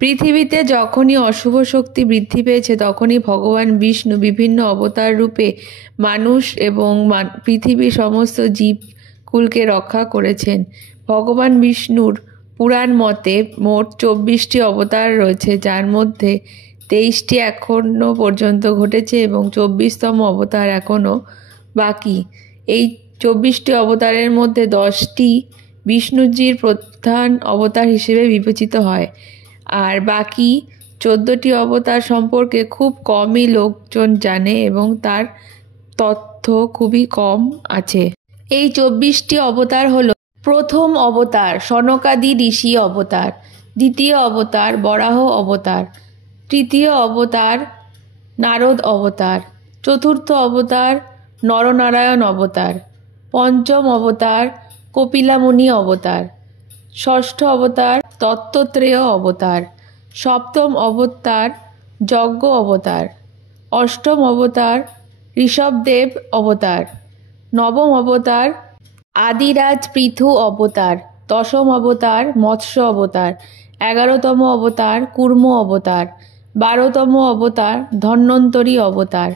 পৃথিবীতে যখনই অশুভ শক্তি বৃদ্ধি পেয়েছে তখনই ভগবান বিষ্ণু বিভিন্ন অবতার রূপে মানুষ এবং পৃথিবীর সমস্ত জীবকুলকে রক্ষা করেছেন। ভগবান বিষ্ণুর পুরাণ মতে মোট 24টি অবতার রয়েছে, যার মধ্যে 23টি এখনও পর্যন্ত ঘটেছে এবং 24তম অবতার এখনও বাকি। এই 24টি অবতারের মধ্যে 10টি বিষ্ণুজির প্রধান অবতার হিসেবে বিবেচিত হয়, আর বাকি 14টি অবতার সম্পর্কে খুব কমই লোকজন জানে এবং তার তথ্য খুবই কম আছে। এই 24টি অবতার হলো: প্রথম অবতার সনকাদি ঋষি অবতার, দ্বিতীয় অবতার বরাহ অবতার, তৃতীয় অবতার নারদ অবতার, চতুর্থ অবতার নরনারায়ণ অবতার, পঞ্চম অবতার কপিলামুনি অবতার, ষষ্ঠ অবতার দত্তাত্রেয় অবতার, সপ্তম অবতার যজ্ঞ অবতার, অষ্টম অবতার ঋষভদেব অবতার, নবম অবতার আদিরাজ পৃথু অবতার, দশম অবতার মৎস্য অবতার, 11তম অবতার কুর্ম অবতার, 12তম অবতার ধন্বন্তরী অবতার,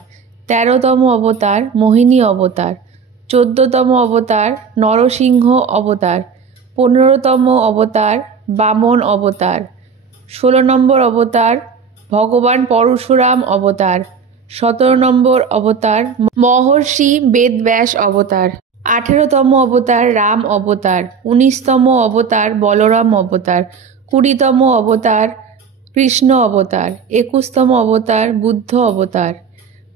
13তম অবতার মোহিনী অবতার, 14তম অবতার নরসিংহ অবতার, 15তম অবতার বামন অবতার, 16 নম্বর অবতার ভগবান পরশুরাম অবতার, 17 নম্বর অবতার মহর্ষি বেদব্যাস অবতার, 18তম অবতার রাম অবতার, 19তম অবতার বলরাম অবতার, 20তম অবতার কৃষ্ণ অবতার, 21তম অবতার বুদ্ধ অবতার,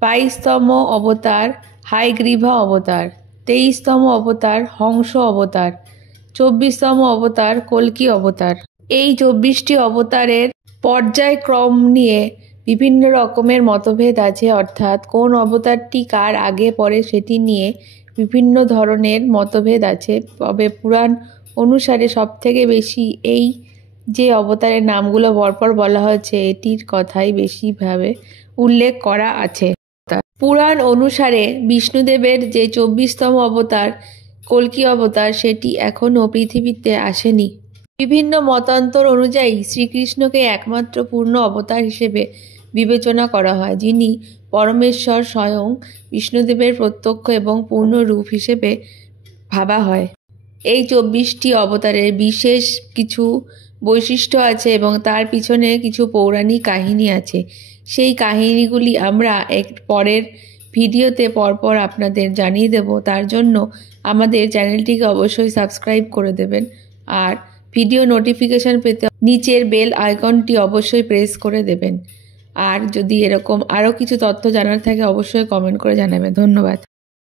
22তম অবতার হায়গ্রীবা অবতার, 23তম অবতার হংস অবতার, 24তম অবতার কল্কি অবতার। এই 24টি অবতারের পর্যায়ক্রম নিয়ে বিভিন্ন রকমের মতভেদ আছে, অর্থাৎ কোন অবতারটি কার আগে পরে সেটি নিয়ে বিভিন্ন ধরনের মতভেদ আছে। তবে পুরাণ অনুসারে সবথেকে বেশি এই যে অবতারের নামগুলো পরপর বলা হয়েছে এটির কথাই বেশিভাবে উল্লেখ করা আছে। পুরাণ অনুসারে বিষ্ণুদেবের যে 24তম অবতার কল্কি অবতার সেটি এখনও পৃথিবীতে আসেনি। বিভিন্ন মতান্তর অনুযায়ী শ্রীকৃষ্ণকে একমাত্র পূর্ণ অবতার হিসেবে বিবেচনা করা হয়, যিনি পরমেশ্বর স্বয়ং বিষ্ণুদেবের প্রত্যক্ষ এবং পূর্ণ রূপ হিসেবে ভাবা হয়। এই 24টি অবতারের বিশেষ কিছু বৈশিষ্ট্য আছে এবং তার পিছনে কিছু পৌরাণিক কাহিনী আছে। সেই কাহিনীগুলি আমরা পরের ভিডিওতে পরপর আপনাদের জানিয়ে দেব। তার জন্য আমাদের চ্যানেলটিকে অবশ্যই সাবস্ক্রাইব করে দেবেন, আর ভিডিও নোটিফিকেশন পেতে নিচের বেল আইকনটি অবশ্যই প্রেস করে দেবেন। আর যদি এরকম আরও কিছু তথ্য জানার থাকে অবশ্যই কমেন্ট করে জানাবেন। ধন্যবাদ।